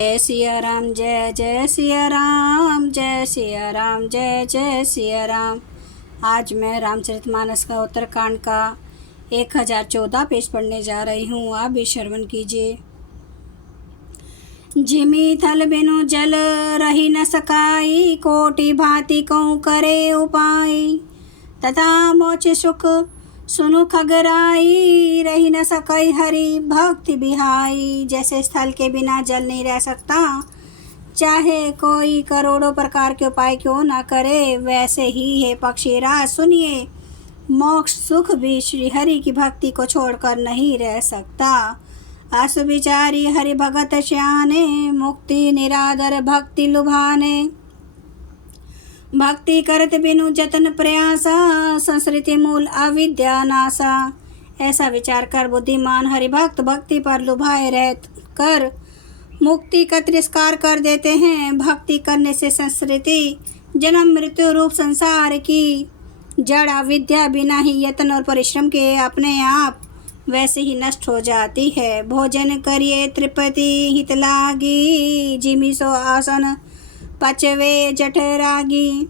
जय सिया राम, जय जय सिया राम, जय सिया राम, जय जय सिया राम। आज मैं रामचरितमानस का उत्तरकांड का 1014 पेज पढ़ने जा रही हूँ। आप भी श्रवण कीजिए। जिमि थल बिनु जल रही न सकाई, कोटि भांति कहूँ करे उपाय। तथा मोक्ष सुख सुनु खगराई, रही न सकई हरि भक्ति बिहाई। जैसे स्थल के बिना जल नहीं रह सकता, चाहे कोई करोड़ों प्रकार के उपाय क्यों न करे, वैसे ही है पक्षीराज सुनिए, मोक्ष सुख भी श्री हरि की भक्ति को छोड़कर नहीं रह सकता। असुविचारी हरि भगत श्याने, मुक्ति निरादर भक्ति लुभाने। भक्ति करत बिनु जतन प्रयासा, संस्कृति मूल अविद्या नासा। ऐसा विचार कर बुद्धिमान हरिभक्त भक्ति पर लुभाए रह कर मुक्ति का तिरस्कार कर देते हैं। भक्ति करने से संस्कृति जन्म मृत्यु रूप संसार की जड़ अविद्या बिना ही यत्न और परिश्रम के अपने आप वैसे ही नष्ट हो जाती है। भोजन करिए तृप्ति हित लागी, जिमि सो आसन पचवे जठरागी।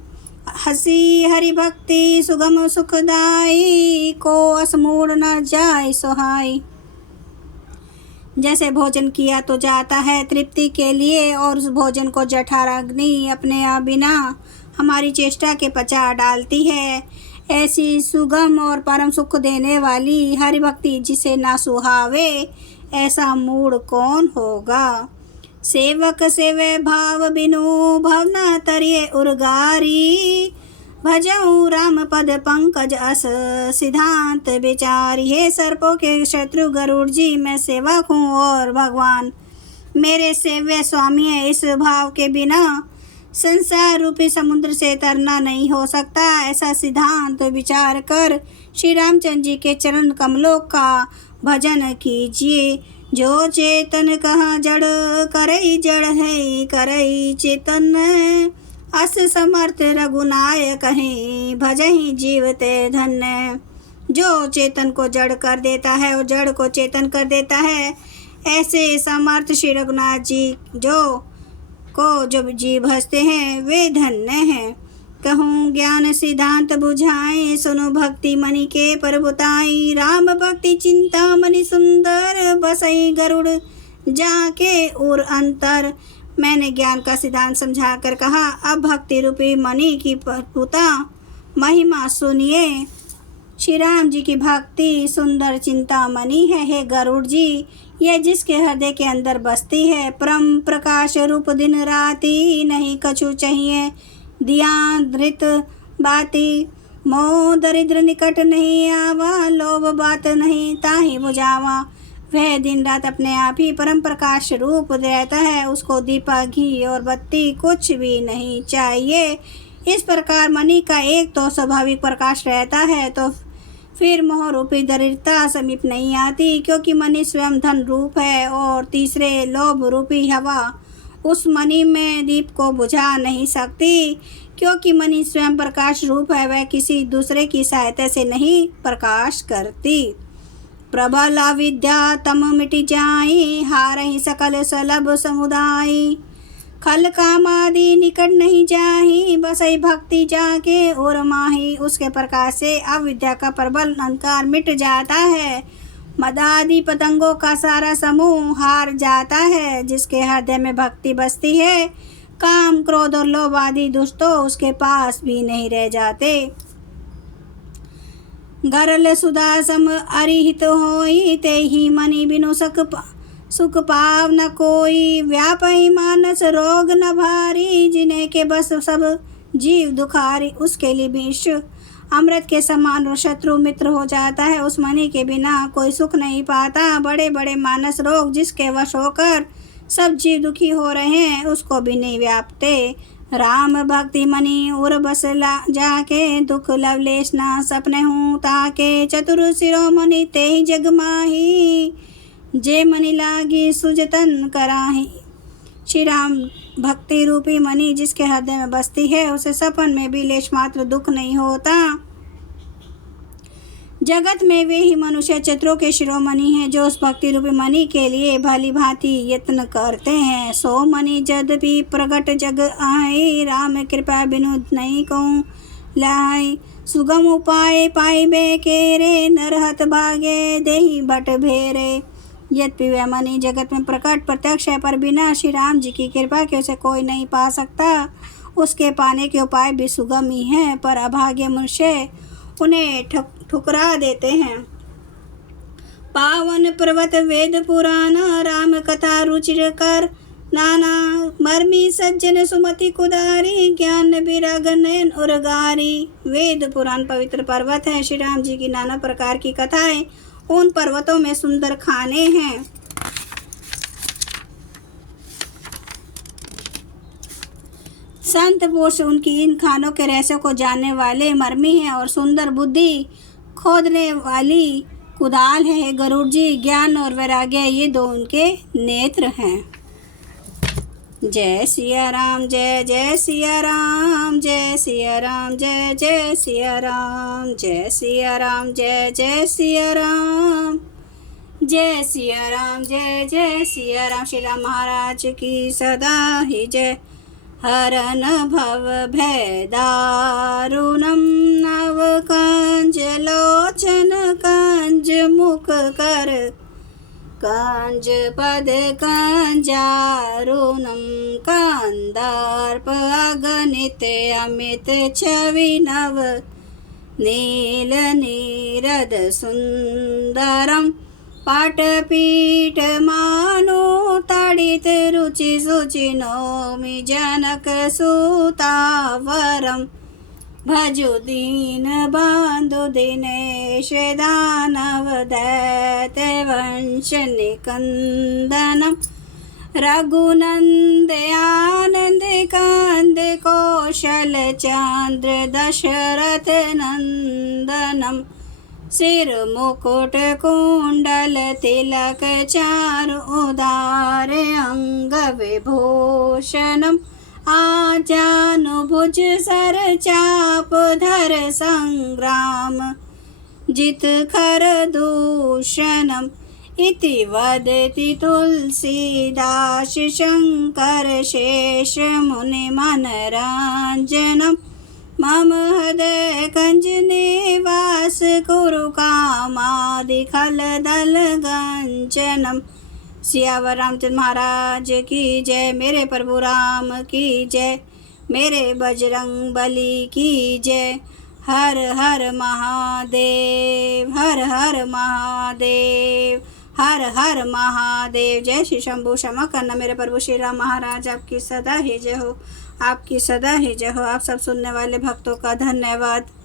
हसी हरि भक्ति सुगम सुखदाई, को असमूढ़ न जाय सोहाई। जैसे भोजन किया तो जाता है तृप्ति के लिए, और उस भोजन को जठराग्नि अपने आप बिना हमारी चेष्टा के पचा डालती है। ऐसी सुगम और परम सुख देने वाली हरि भक्ति जिसे ना सुहावे, ऐसा मूढ़ कौन होगा। सेवक सेवे भाव बिनु भवना तरिये उर्गारी, भजऊ राम पद पंकज अस सिद्धांत विचारी। हे सर्पों के शत्रु गरुड़ जी, मैं सेवक हूँ और भगवान मेरे सेव्य स्वामी है। इस भाव के बिना संसार रूपी समुद्र से तरना नहीं हो सकता। ऐसा सिद्धांत विचार कर श्री रामचंद्र जी के चरण कमलों का भजन कीजिए। जो चेतन कहा जड़, करई जड़ है करई चेतन। अस समर्थ रघुनायक कहीं, भजहि जीवते धन्य। जो चेतन को जड़ कर देता है और जड़ को चेतन कर देता है, ऐसे समर्थ श्री रघुनाथ जी जो जीव हंसते हैं वे धन्य हैं। कहूँ ज्ञान सिद्धांत बुझाए, सुनो भक्ति मणि के परबुताई। राम भक्ति चिंता मणि सुंदर, बसई गरुड़ जाके उर अंतर। मैंने ज्ञान का सिद्धांत समझा कर कहा, अब भक्ति रूपी मणि की परबुता महिमा सुनिए। श्री राम जी की भक्ति सुंदर चिंता मणि है। हे गरुड़ जी, यह जिसके हृदय के अंदर बसती है। परम प्रकाश रूप दिन राती, नहीं कछु चाहिए दिया धृत बाती। मोह दरिद्र निकट नहीं आवा, लोभ बात नहीं ताही बुझावा। वह दिन रात अपने आप ही परम प्रकाश रूप रहता है, उसको दीपक घी और बत्ती कुछ भी नहीं चाहिए। इस प्रकार मणि का एक तो स्वाभाविक प्रकाश रहता है, तो फिर मोह रूपी दरिद्रता समीप नहीं आती, क्योंकि मणि स्वयं धन रूप है। और तीसरे लोभ रूपी हवा उस मणि में दीप को बुझा नहीं सकती, क्योंकि मणि स्वयं प्रकाश रूप है, वह किसी दूसरे की सहायता से नहीं प्रकाश करती। प्रबल अविद्या तम मिट जाई, हारहि सकल सलभ समुदाय। खल कामादि निकट नहीं जाही, बसई भक्ति जाके और माही। उसके प्रकाश से अविद्या का प्रबल अंधकार मिट जाता है, मदादि पतंगों का सारा समूह हार जाता है। जिसके हृदय में भक्ति बसती है, काम क्रोध और लोभ आदि दुष्टों उसके पास भी नहीं रह जाते। गरल सुधा सम अरिहित होई, ते ही मणि बिनु सुख पाव न कोई। व्यापई मानस रोग न भारी, जिन्हें के बस सब जीव दुखारी। उसके लिए विश्व अमृत के समान और शत्रु मित्र हो जाता है। उस मणि के बिना कोई सुख नहीं पाता। बड़े बड़े मानस रोग जिसके वश होकर सब जीव दुखी हो रहे हैं, उसको भी नहीं व्यापते। राम भक्ति मणि उर बसला जाके, दुख लवलेश ना सपने हूँ ताके। चतुर शिरोमणि ते ही जग माही, जे मणि लागी सुजतन कराही। श्री राम भक्ति रूपी मणि जिसके हृदय में बसती है, उसे सपन में भी लेश मात्र दुख नहीं होता। जगत में वे ही मनुष्य चित्रों के शिरोमणि हैं जो उस भक्ति रूपी मणि के लिए भली भांति यत्न करते हैं। सो मणि जद भी प्रगट जग आए, राम कृपा बिनु नहीं कहूँ लाए। सुगम उपाय पाइबे केरे, नरहत भागे देहि भट भेरे। यद्यपि वह मणि जगत में प्रकट प्रत्यक्ष है, पर बिना श्री राम जी की कृपा के उसे कोई नहीं पा सकता। उसके पाने के उपाय भी सुगम ही हैं, पर अभागे मनुष्य उन्हें ठुकरा देते हैं। पावन पर्वत वेद पुराण, राम कथा रुचिर कर नाना। मर्मी सज्जन सुमति कुदारी, ज्ञान विराग नयन उर्गारी। वेद पुराण पवित्र पर्वत है, श्री राम जी की नाना प्रकार की कथाएं उन पर्वतों में सुंदर खाने हैं। संत पुरुष उनकी इन खानों के रहस्यों को जानने वाले मर्मी हैं और सुंदर बुद्धि खोदने वाली कुदाल है। गरुड़ जी ज्ञान और वैराग्य ये दो उनके नेत्र हैं। जय सिया राम, जय जय सिया राम, जय सिया राम, जय जय सिया राम, जय सिया राम, जय जय सिया राम, जय सिया राम, जय जय सिया राम। श्री राम महाराज की सदा ही जय। हरन भव भय दारुणम, नव कंज लोचन कंज मुख कर, कंज पद कंजारुणम। कंदार्प अगणित अमित छवि नव, नील नीरद सुंदरम। पाटपीठ मानो ताड़ित रुचि सुचि, नौमि जनक सुतावरम। भजु दीन बंधु दिनेश, दानव दैत्य वंश निकंदनम। रघुनंद आनंद कंद कौशल चंद्र, दशरथ नंदनम। सिर मुकुट कुंडल तिलक, चारु उदार अंग विभूषणम। आजानुभुज सर चाप धर, संग्राम जित खर दूषणम। इति वदति तुलसीदास, शंकर शेष मुनि मनरंजनम। मम हृदय कंज निवास, कुरु कामादि खल दल गंजनम। सियावर रामचंद्र महाराज की जय। मेरे प्रभु राम की जय। मेरे बजरंग बली की जय। हर हर महादेव, हर हर महादेव, हर हर महादेव। जय श्री शंभु। क्षमा करना मेरे प्रभु श्री राम महाराज, आपकी सदा ही जय हो, आपकी सदा ही जय हो। आप सब सुनने वाले भक्तों का धन्यवाद।